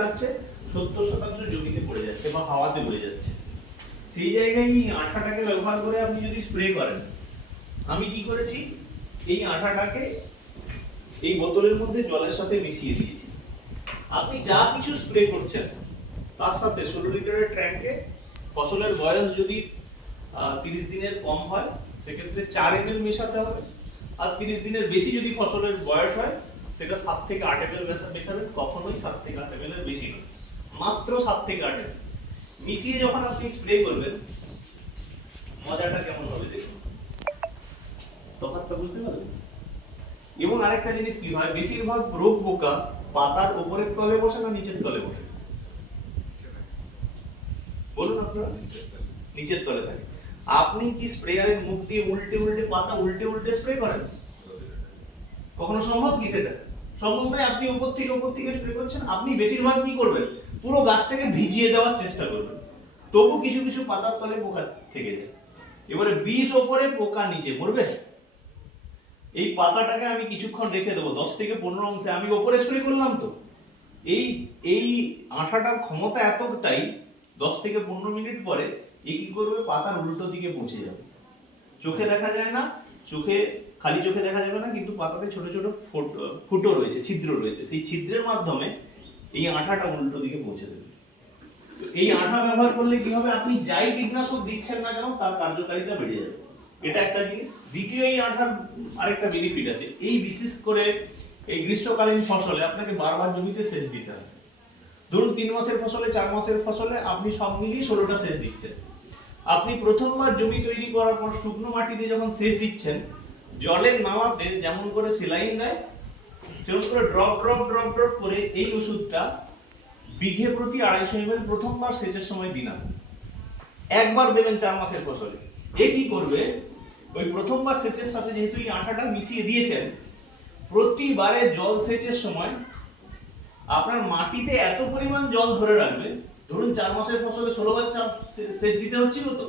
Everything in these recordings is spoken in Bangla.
লাগছে 70% জমিতে পড়ে যাচ্ছে বা হাওয়াতে উড়ে যাচ্ছে। সেই জায়গায় এই আঠাটাকে ব্যবহার করে আপনি যদি স্প্রে করেন, আমি কি করেছি, এই আঠাটাকে এই বোতলের মধ্যে জলের সাথে মিশিয়ে দিয়েছি। আপনি যা কিছু স্প্রে করছেন তার সাথে 16 লিটারের ট্যাঙ্কে ফসলের বয়স যদি 30 দিনের কম হয় সেক্ষেত্রে 4 ml মেশাতে হবে, আর 30 দিনের বেশি যদি ফসলের বয়স হয় সেটা 7 থেকে 8 ml মেশাবেন। কখনোই 7 থেকে 8 ml এর বেশি নয়, মাত্র 7 থেকে 8 ml মিশিয়ে যখন আপনি স্প্রে করবেন মজাটা কেমন হবে দেখুন, তফাৎটা বুঝতে পারবেন। এবং আরেকটা জিনিস কি হয়, বেশিরভাগ রোগ পোকা পাতার উপরের তলে বসে না নিচের তলে বসে? বলুন আপনারা। নিচের তলে থাকে। আপনি কি স্প্রেয়ারের মুখ দিয়ে উল্টে উল্টে পাতা উল্টে উল্টে স্প্রে করেন? কখনো সম্ভব কি সেটা? সম্ভব নয়। আপনি উপর থেকে স্প্রে করছেন, আপনি বেশিরভাগ কি করবেন, পুরো গাছটাকে ভিজিয়ে দেওয়ার চেষ্টা করবেন, তবু কিছু কিছু পাতার তলে পোকা থেকে যায়। এবারে বীজ ওপরে পোকা নিচে মরবে। এই পাতাটাকে আমি কিছুক্ষণ রেখে দেবো, 10 থেকে 15 অংশে আমি ওপরে স্প্রে করলাম, তো এই এই আঠাটার ক্ষমতা এতটাই 10 থেকে 15 মিনিট পরে এ কি করবে, পাতার উল্টো দিকে পৌঁছে যাবে। চোখে দেখা যায় না, খালি চোখে দেখা যাবে না, কিন্তু পাতাতে ছোট ছোট ফুটো রয়েছে, ছিদ্র রয়েছে, সেই ছিদ্রের মাধ্যমে এই আঠাটা উল্টো দিকে পৌঁছে দেবে। এই আঠা ব্যবহার করলে কি হবে, আপনি যাই কীটনাশক দিচ্ছেন না কেন তার কার্যকারিতা বেড়ে যাবে। এটা একটা জিনিস। দ্বিতীয়, এই আঠার আরেকটা বেনিফিট আছে, এই বিশেষ করে এই গ্রীষ্মকালীন ফসলে আপনাকে বারবার জমিতে সেচ দিতে হবে। ধরুন 3 মাসের ফসলে, 4 মাসের ফসলে আপনি সব মিলিয়ে 16টা সেচ দিচ্ছেন। আপনি প্রথমবার জমি তৈরি করার পর শুকনো মাটিতে যখন সেচ দিচ্ছেন, জলের নামাতে যেমন করে সেলাইন দেয় সেরকম করে ড্রপ ড্রপ ড্রপ ড্রপ করে এই ওষুধটা বিঘে প্রতি 250 ml প্রথমবার সেচের সময় দিলাম। একবার দেবেন 4 মাসের ফসলে। এ কি করবে, ওই প্রথমবার সেচের সাথে যেহেতু এই আঠাটা মিশিয়ে দিয়েছেন, প্রতিবারে জল সেচের সময় আপনার মাটিতে এত পরিমাণ জল ধরে রাখবে। ধরুন 4 মাসের ফসলে 16 বার সেচ দিতে হচ্ছিল, তো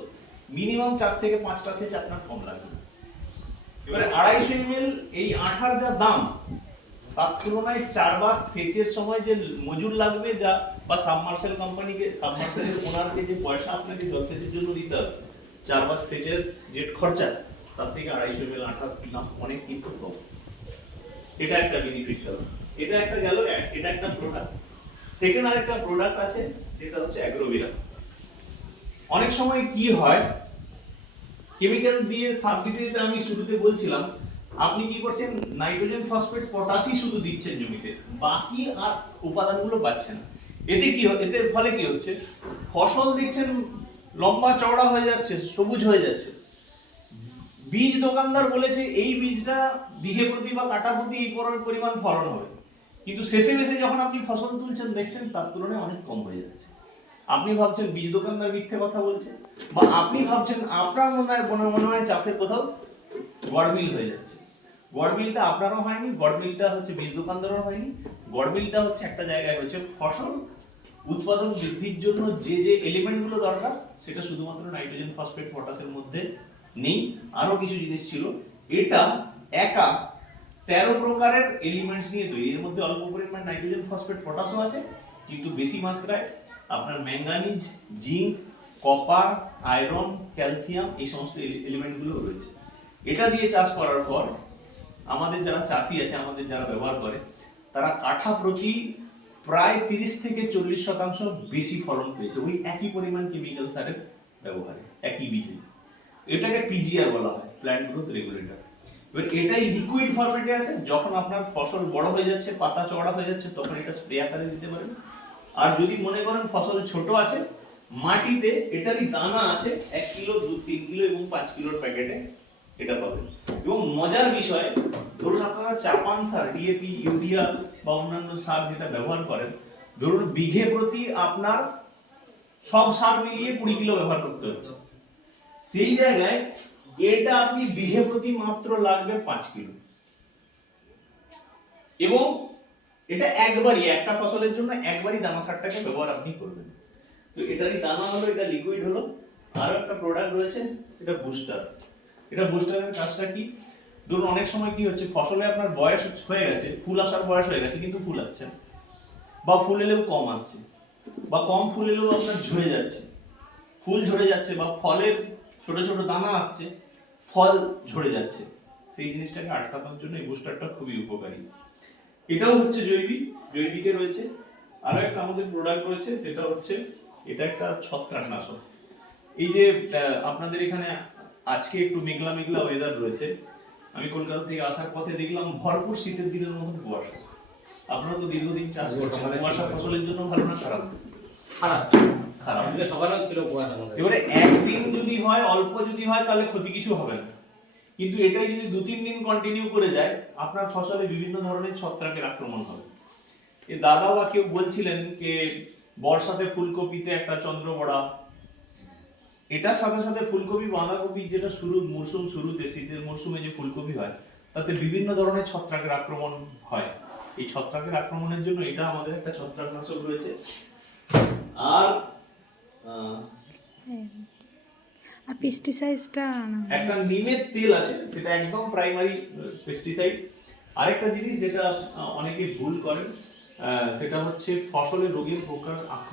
মিনিমাম 4 থেকে 5টা সেচ আপনার কম লাগবে। এবারে 250 ml এই আঠার যা দাম, তার তুলনায় 4 বার সেচের সময় যে মজুর লাগবে যা, বা সাবমার্সেল কোম্পানিকে, সাবমার্সেলের ওনারকে যে পয়সা আপনাকে জলসেচের জন্য দিতে হবে, 4 বার সেচের যে খরচা, তার থেকে 250 ml আঠার দাম অনেক কিন্তু কম। এটা একটা বেনিফিট গেল, এটা একটা গেল, এটা একটা প্রোডাক্ট। সেকেন্ড আরেকটা প্রোডাক্ট আছে, সেটা হচ্ছে অ্যাগ্রোভিরা। অনেক সময় কি হয়, কেমিক্যাল দিয়ে সার দিতে দিতে আমি শুরুতে বলছিলাম, আপনি কি করছেন, নাইট্রোজেন ফসফেট পটাশই শুধু দিচ্ছেন জমিতে, বাকি আর উপাদানগুলো পাচ্ছেন। এতে কি এতে ফলে কি হচ্ছে, ফসল দেখছেন লম্বা চওড়া হয়ে যাচ্ছে, সবুজ হয়ে যাচ্ছে। বীজ দোকানদার বলেছে এই বীজটা বিঘে প্রতি বা কাটা প্রতি এই পরিমাণ ফলন হবে, কিন্তু শেষে যখন আপনি ফসল তুলছেন দেখছেন তার তুলনায় অনেক কম হয়ে যাচ্ছে। আপনি ভাবছেন বীজ দোকানদার মিথ্যে কথা বলছে, বা আপনি ভাবছেন আপনার মনে হয় চাষের কোথাও গড়মিল হয়ে যাচ্ছে। গড়মিলটা আপনারও হয়নি, গড়মিলটা হচ্ছে বীজ দোকানদারও হয়নি। গড়মিলটা হচ্ছে একটা জায়গায় হচ্ছে ফসল উৎপাদন বৃদ্ধির জন্য যে যে এলিমেন্টগুলো দরকার সেটা শুধুমাত্র নাইট্রোজেন ফসফেট পটাশের মধ্যে নেই, আরো কিছু জিনিস ছিল। এটা একা 13 প্রকারের এলিমেন্টস নিয়ে তৈরি। এর মধ্যে অল্প পরিমাণ নাইট্রোজেন ফসফেট পটাশও আছে, কিন্তু বেশি মাত্রায় আপনার manganese, zinc, copper, iron, calcium এই সমস্ত এলিমেন্টগুলো রয়েছে। এটা দিয়ে চাষ করার পর আমাদের যারা চাষি আছে, আমাদের যারা ব্যবহার করে, তারা কাঠা প্রতি প্রায় 30 থেকে 40% বেশি ফলন পেয়েছে ওই একই পরিমাণ কেমিক্যাল সারের ব্যবহারে, একই বীজে। এটাকে পিজিআর বলা হয়, প্ল্যান্ট গ্রোথ রেগুলেটর। এবার এটাই লিকুইড ফরম্যাটে আছে, যখন আপনার ফসল বড় হয়ে যাচ্ছে, পাতা চওড়া হয়ে যাচ্ছে, তখন এটা স্প্রে আকারে দিতে পারেন। আর যদি মনে করেন ফসল ছোট আছে, মাটিতে এটারই দানা আছে, 1 কিলো, 2-3 কিলো এবং 5 কিলোর প্যাকেটে এটা পাবেন। এবং মজার বিষয়, ধরুন আপনারা চাপান সার, ডিএপি, ইউরিয়া বা অন্যান্য সার যেটা ব্যবহার করেন, ধরুন বিঘে প্রতি আপনার সব সার মিলিয়ে 20 কিলো ব্যবহার করতে হচ্ছে, সেই জায়গায় এটা আপনি বিঘে প্রতি মাত্র লাগবে 5 কিলো। এবং এটা একবারই, একটা ফসলের জন্য একবারই দানা সারটাকে ব্যবহার আপনি করবেন। তো এটারই দানা হলো, এটা লিকুইড হলো। আরো একটা প্রোডাক্ট রয়েছে, এটা বুস্টার। এটা বুস্টারের কাজটা কি, ধরুন অনেক সময় কি হচ্ছে, ফসলে আপনার বয়স হয়ে গেছে, ফুল আসার বয়স হয়ে গেছে, কিন্তু ফুল আসছে না, বা ফুল এলেও কম আসছে, বা কম ফুল এলেও আপনার ঝরে যাচ্ছে, ফুল ঝরে যাচ্ছে, বা ফলের ছোট ছোট দানা আসছে, ফল ঝরে যাচ্ছে, সেই জিনিসটাকে আটকানোর জন্য এই বুস্টারটা খুবই উপকারী। এটাও হচ্ছে জৈবিক, জৈবিকে রয়েছে। আরো একটা আমাদের প্রোডাক্ট রয়েছে, সেটা হচ্ছে এটা একটা ছত্রাকনাশক। এই যে আপনাদের এখানে আজকে একটু মেঘলা মেঘলা ওয়েদার রয়েছে, আমি কলকাতা থেকে আসার পথে দেখলাম ভরপুর শীতের দিনের মতন কুয়াশা। আপনারা তো দীর্ঘদিন চাষ করছেন, কুয়াশা ফসলের জন্য ভালো না খারাপ? খারাপ খারাপ। আজকে সকালেও ছিল কুয়াশা আমাদের। এবারে একদিন যদি হয়, অল্প যদি হয়, তাহলে ক্ষতি কিছু হবে না, কিন্তু এটাই যদি 2-3 দিন কন্টিনিউ করে যায়, আপনার ফসলে বিভিন্ন ধরনের ছত্রাকের আক্রমণ হবে। এ দাদা বা কেউ বলছিলেন যে বর্ষাতে ফুলকপিতে একটা চন্দ্রবড়া, এটার সাথে সাথে ফুলকপি বাঁধাকপি যেটা মরশুম শুরুতে, শীতের মরশুমে যে ফুলকপি হয়, তাতে বিভিন্ন ধরনের ছত্রাকের আক্রমণ হয়। এই ছত্রাকের আক্রমণের জন্য এটা আমাদের একটা ছত্রাকনাশক রয়েছে। আর আর পেস্টিসাইডটা একটা নিমের তেল আছে, সেটা একদম প্রাইমারি পেস্টিসাইড। আরেকটা জিনিস যেটা অনেকে ভুল করেন, সেটা হচ্ছে ফসলে রোগের পোকার আক্রমণ